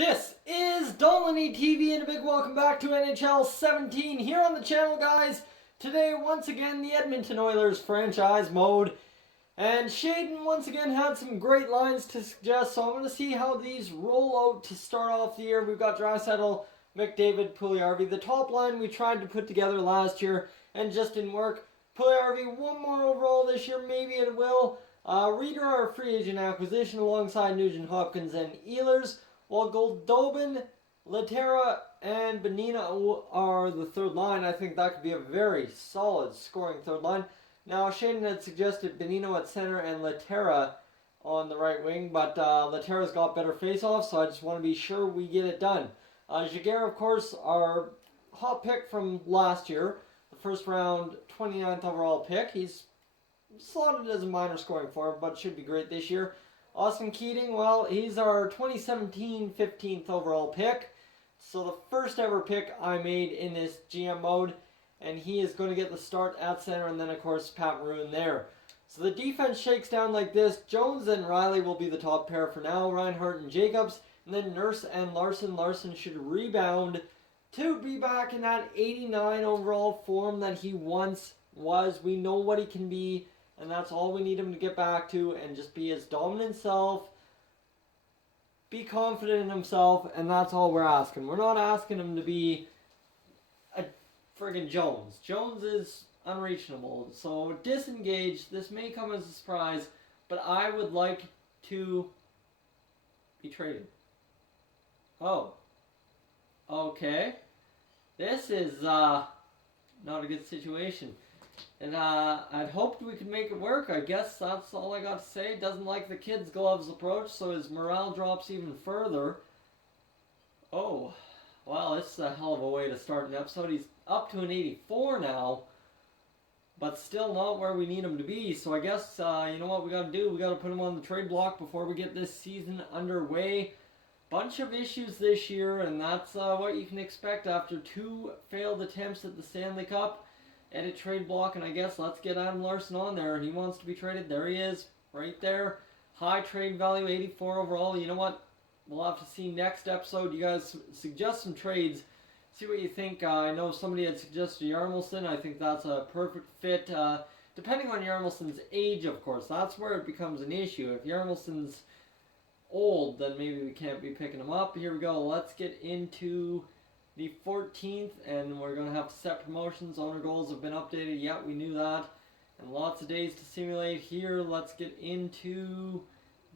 This is Dolany TV and a big welcome back to NHL 17 here on the channel, guys. Today, once again, the Edmonton Oilers franchise mode. And Shaden once again had some great lines to suggest, so I'm going to see how these roll out to start off the year. We've got Draisaitl, McDavid, Puljujarvi. The top line we tried to put together last year and just didn't work. Puljujarvi, one more overall this year, maybe it will. Reader, our free agent acquisition alongside Nugent Hopkins and Ehlers. While Goldobin, Lehtera, and Bonino are the third line, I think that could be a very solid scoring third line. Now, Shaden had suggested Bonino at center and Lehtera on the right wing, but Lehtera's got better face-offs, so I just want to be sure we get it done. Jaguar, of course, our hot pick from last year, the first round 29th overall pick. He's slotted as a minor scoring forward, but should be great this year. Austin Keating, well, he's our 2017 15th overall pick. So the first ever pick I made in this GM mode. And he is going to get the start at center, and then, of course, Pat Maroon there. So the defense shakes down like this. Jones and Riley will be the top pair for now. Reinhart and Jacobs. And then Nurse and Larson. Larson should rebound to be back in that 89 overall form that he once was. We know what he can be. And that's all we need him to get back to, and just be his dominant self, be confident in himself, and that's all we're asking. We're not asking him to be a friggin' Jones. Jones is unreachable, so disengage. This may come as a surprise, but I would like to be traded. Oh. Okay. This is not a good situation. And I'd hoped we could make it work. I guess that's all I got to say. Doesn't like the kid's gloves approach, so his morale drops even further. Oh, well, this is a hell of a way to start an episode. He's up to an 84 now, but still not where we need him to be. So I guess, you know what we got to do? We got to put him on the trade block before we get this season underway. Bunch of issues this year, and that's what you can expect after 2 failed attempts at the Stanley Cup. Edit trade block, and I guess let's get Adam Larson on there. He wants to be traded. There he is, right there. High trade value, 84 overall. You know what? We'll have to see next episode. You guys suggest some trades. See what you think. I know somebody had suggested Yarmulson. I think that's a perfect fit. Depending on Yarmulson's age, of course. That's where it becomes an issue. If Yarmulson's old, then maybe we can't be picking him up. Here we go. Let's get into the 14th, and we're going to have to set promotions. Owner goals have been updated. Yeah, we knew that. And lots of days to simulate here. Let's get into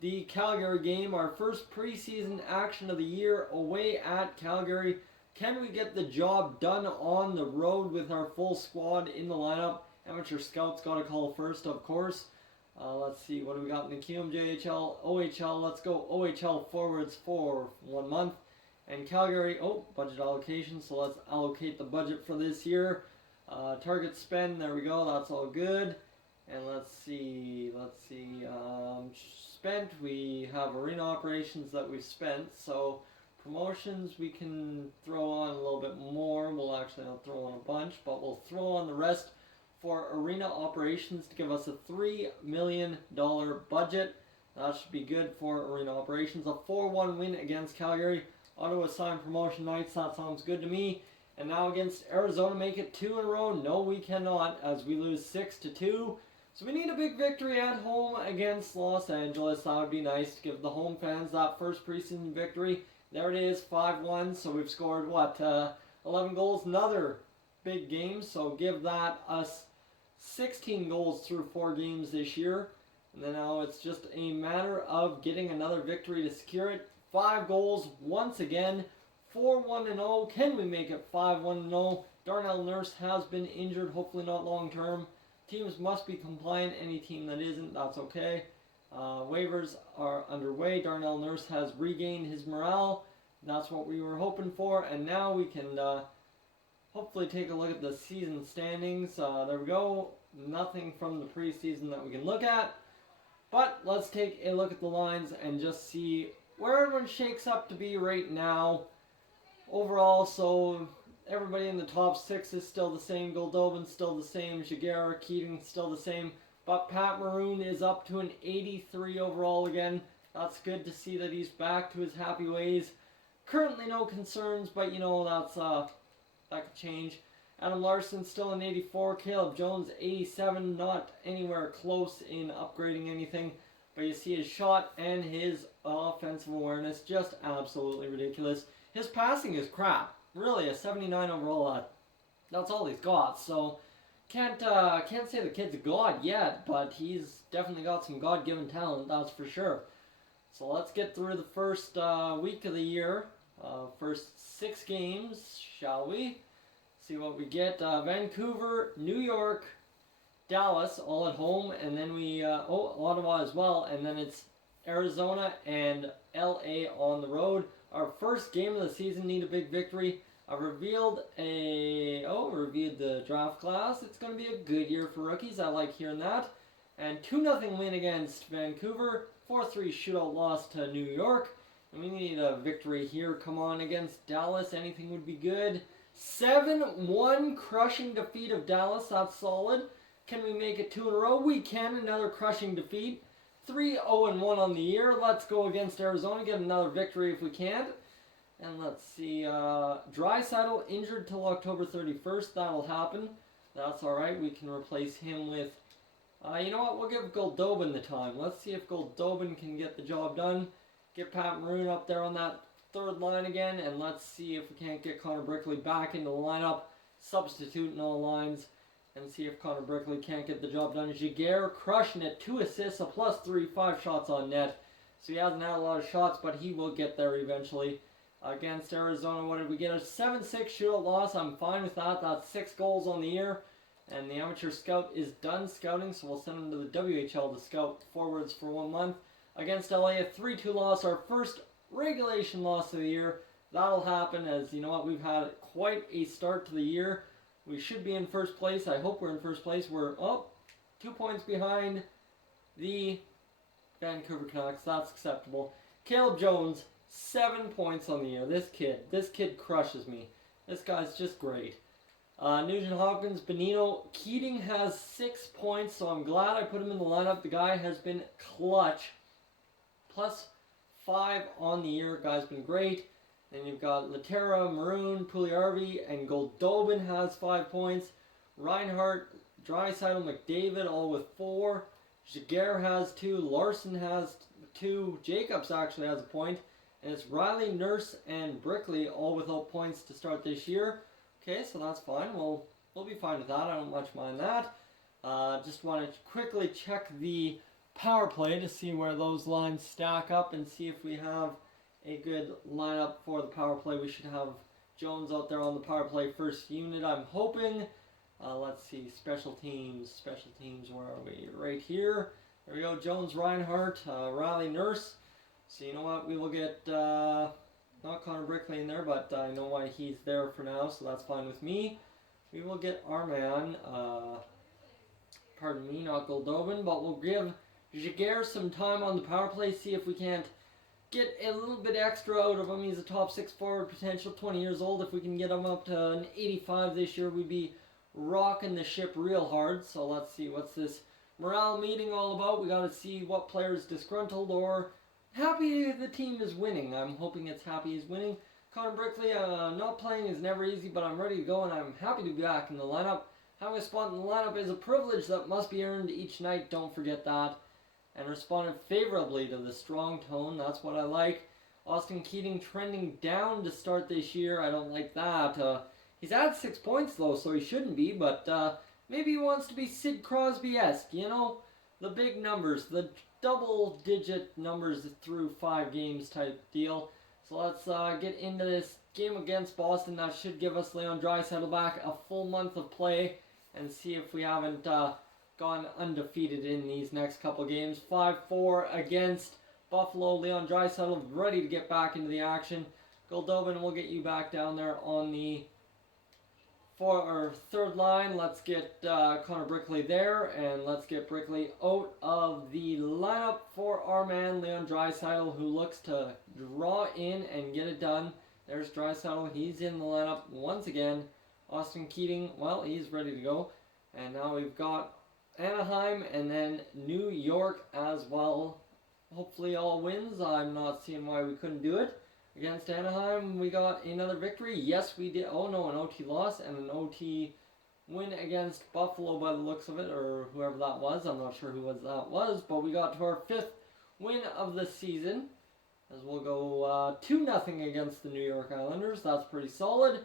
the Calgary game. Our first preseason action of the year away at Calgary. Can we get the job done on the road with our full squad in the lineup? Amateur scouts got a call first, of course. Let's see, what do we got in the QMJHL, OHL? Let's go OHL forwards for 1 month. And Calgary, budget allocation, so let's allocate the budget for this year. Target spend, there we go, that's all good. And let's see, spent, we have arena operations that we've spent, so promotions we can throw on a little bit more. We'll actually not throw on a bunch, but we'll throw on the rest for arena operations to give us a $3 million budget. That should be good for arena operations. A 4-1 win against Calgary. Ottawa signed promotion nights, that sounds good to me. And now against Arizona, make it 2 in a row. No, we cannot, as we lose 6-2. So we need a big victory at home against Los Angeles. That would be nice to give the home fans that first preseason victory. There it is, 5-1. So we've scored, 11 goals. Another big game. So give that us 16 goals through 4 games this year. And then now it's just a matter of getting another victory to secure it. 5 goals once again, 4-1-0. Can we make it 5-1-0? Darnell Nurse has been injured, hopefully not long term. Teams must be compliant. Any team that isn't, that's okay. Waivers are underway. Darnell Nurse has regained his morale. That's what we were hoping for. And now we can hopefully take a look at the season standings. There we go. Nothing from the preseason that we can look at. But let's take a look at the lines and just see where everyone shakes up to be right now overall. So everybody in the top 6 is still the same. Goldobin still the same. Jaguar, Keating still the same. But Pat Maroon is up to an 83 overall again. That's good to see that he's back to his happy ways. Currently no concerns, but that could change. Adam Larson still an 84, Caleb Jones 87, not anywhere close in upgrading anything. But you see his shot and his offensive awareness, just absolutely ridiculous. His passing is crap. Really, a 79 overall. That's all he's got. So can't say the kid's a god yet, but he's definitely got some God-given talent. That's for sure. So let's get through the first week of the year. First 6 games, shall we? See what we get. Vancouver, New York, Dallas, all at home, and then Ottawa as well, and then it's Arizona and LA on the road. Our first game of the season, need a big victory. I revealed the draft class. It's going to be a good year for rookies. I like hearing that. And 2-0 win against Vancouver. 4-3 shootout loss to New York. And we need a victory here. Come on, against Dallas. Anything would be good. 7-1 crushing defeat of Dallas. That's solid. Can we make it 2 in a row? We can. Another crushing defeat. 3-0-1 on the year. Let's go against Arizona. Get another victory if we can. And let's see. Draisaitl injured till October 31st. That'll happen. That's alright. We can replace him with... you know what? We'll give Goldobin the time. Let's see if Goldobin can get the job done. Get Pat Maroon up there on that third line again. And let's see if we can't get Connor Brickley back into the lineup. Substitute in all lines. And see if Connor Brickley can't get the job done. Giguère crushing it. 2 assists, a +3, 5 shots on net. So he hasn't had a lot of shots, but he will get there eventually. Against Arizona, what did we get? A 7-6 shootout loss. I'm fine with that. That's 6 goals on the year. And the amateur scout is done scouting, so we'll send him to the WHL to scout forwards for 1 month. Against LA, a 3-2 loss. Our first regulation loss of the year. That'll happen as, you know what, we've had quite a start to the year. We should be in first place. I hope we're in first place. We're 2 points behind the Vancouver Canucks. That's acceptable. Caleb Jones, 7 points on the year. This kid crushes me. This guy's just great. Nugent Hopkins, Bonino, Keating has 6 points, so I'm glad I put him in the lineup. The guy has been clutch. +5 on the year. Guy's been great. Then you've got Laterra, Maroon, Pugliarvi, and Goldobin has 5 points. Reinhardt, Draisaitl, McDavid, all with 4. Giguère has 2. Larson has 2. Jacobs actually has a point. And it's Riley, Nurse, and Brickley all without points to start this year. Okay, so that's fine. We'll be fine with that. I don't much mind that. Just want to quickly check the power play to see where those lines stack up and see if we have a good lineup for the power play. We should have Jones out there on the power play first unit, I'm hoping. Let's see, special teams, where are we? Right here. There we go, Jones, Reinhardt, Riley, Nurse. So you know what, we will get, not Connor Brickley in there, but I know why he's there for now, so that's fine with me. We will get our man, pardon me, not Goldobin, but we'll give Giguère some time on the power play, see if we can't get a little bit extra out of him. He's a top 6 forward potential, 20 years old. If we can get him up to an 85 this year, we'd be rocking the ship real hard. So let's see, what's this morale meeting all about? We got to see what player's disgruntled or happy the team is winning. I'm hoping it's happy he's winning. Connor Brickley, not playing is never easy, but I'm ready to go and I'm happy to be back in the lineup. Having a spot in the lineup is a privilege that must be earned each night. Don't forget that. And responded favorably to the strong tone. That's what I like. Austin Keating trending down to start this year. I don't like that. He's had 6 points though, so he shouldn't be. But maybe he wants to be Sid Crosby-esque. You know, the big numbers, the double-digit numbers through 5 games type deal. So let's get into this game against Boston. That should give us Leon Draisaitl back a full month of play. And see if we haven't... gone undefeated in these next couple games. 5-4 against Buffalo. Leon Draisaitl ready to get back into the action. Goldobin will get you back down there on the third line. Let's get Connor Brickley there, and let's get Brickley out of the lineup for our man Leon Draisaitl, who looks to draw in and get it done. There's Draisaitl. He's in the lineup once again. Austin Keating, well, he's ready to go. And now we've got Anaheim and then New York as well. Hopefully all wins. I'm not seeing why we couldn't do it. Against Anaheim, we got another victory. Yes, we did. Oh no, an OT loss and an OT win against Buffalo by the looks of it, or whoever that was. I'm not sure who that was, but we got to our 5th win of the season, as we'll go 2-0 against the New York Islanders. That's pretty solid.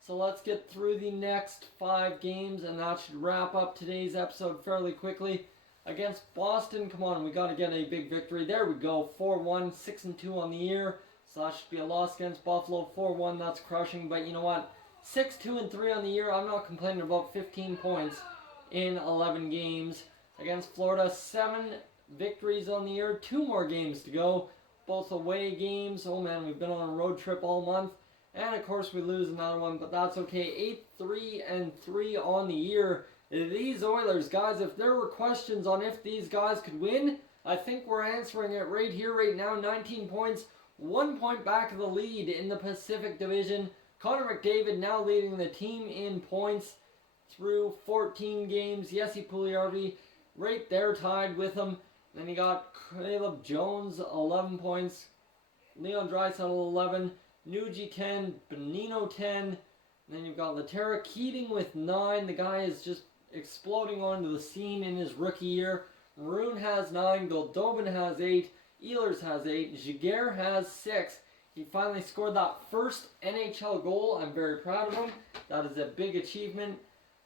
So let's get through the next 5 games, and that should wrap up today's episode fairly quickly. Against Boston, come on, we got to get a big victory. There we go, 4-1, 6-2 on the year. So that should be a loss against Buffalo. 4-1, that's crushing, but you know what? 6-2-3 on the year. I'm not complaining about 15 points in 11 games. Against Florida, 7 victories on the year. 2 more games to go. Both away games. Oh man, we've been on a road trip all month. And of course we lose another one, but that's okay. 8-3-3 on the year. These Oilers, guys, if there were questions on if these guys could win, I think we're answering it right here, right now. 19 points, 1 point back of the lead in the Pacific Division. Connor McDavid now leading the team in points through 14 games. Jesse Puljujarvi right there tied with him. Then you got Caleb Jones, 11 points. Leon Draisaitl, 11. Nuji, 10. Bonino, 10. And then you've got Laterra Keating with 9. The guy is just exploding onto the scene in his rookie year. Maroon has 9. Goldobin has 8. Ehlers has 8. Giguère has 6. He finally scored that first NHL goal. I'm very proud of him. That is a big achievement.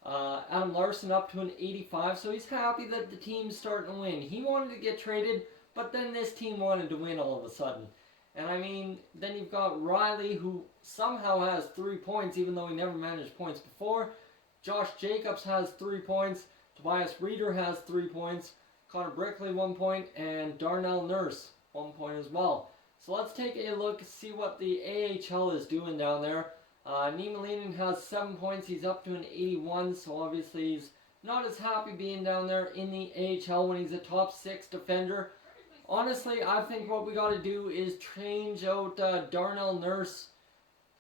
Adam Larson up to an 85, so he's happy that the team's starting to win. He wanted to get traded, but then this team wanted to win all of a sudden. And I mean, then you've got Riley, who somehow has 3 points, even though he never managed points before. Josh Jacobs has 3 points. Tobias Reeder has 3 points. Connor Brickley, 1 point. And Darnell Nurse, 1 point as well. So let's take a look, see what the AHL is doing down there. Niemelainen has 7 points. He's up to an 81, so obviously he's not as happy being down there in the AHL when he's a top 6 defender. Honestly, I think what we got to do is change out Darnell Nurse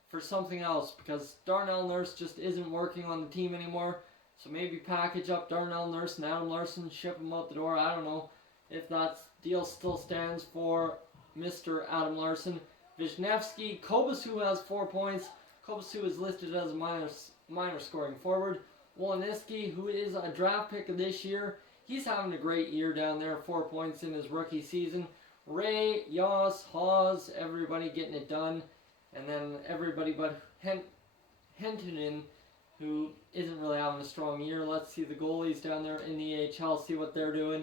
for something else, because Darnell Nurse just isn't working on the team anymore. So maybe package up Darnell Nurse and Adam Larson, ship him out the door. I don't know if that deal still stands for Mr. Adam Larson. Wisniewski, Kobasu has 4 points. Kobasu is listed as a minor scoring forward. Woloniski, who is a draft pick of this year, he's having a great year down there, 4 points in his rookie season. Ray, Yoss, Hawes, everybody getting it done. And then everybody but Hentonen, who isn't really having a strong year. Let's see the goalies down there in the AHL, see what they're doing.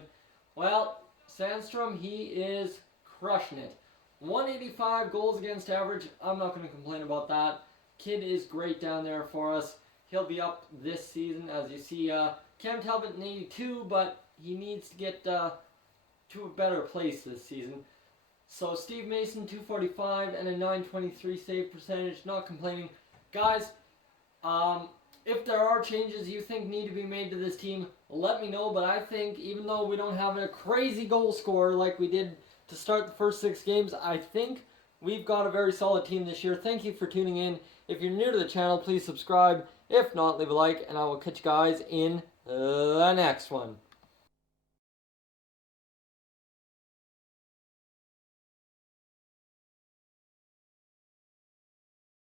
Well, Sandstrom, he is crushing it. 185 goals against average. I'm not going to complain about that. Kid is great down there for us. He'll be up this season, as you see. Cam Talbot in 82, but he needs to get to a better place this season. So Steve Mason, 245 and a 923 save percentage. Not complaining. Guys, if there are changes you think need to be made to this team, let me know. But I think even though we don't have a crazy goal scorer like we did to start the first 6 games, I think we've got a very solid team this year. Thank you for tuning in. If you're new to the channel, please subscribe. If not, leave a like, and I will catch you guys in the next one.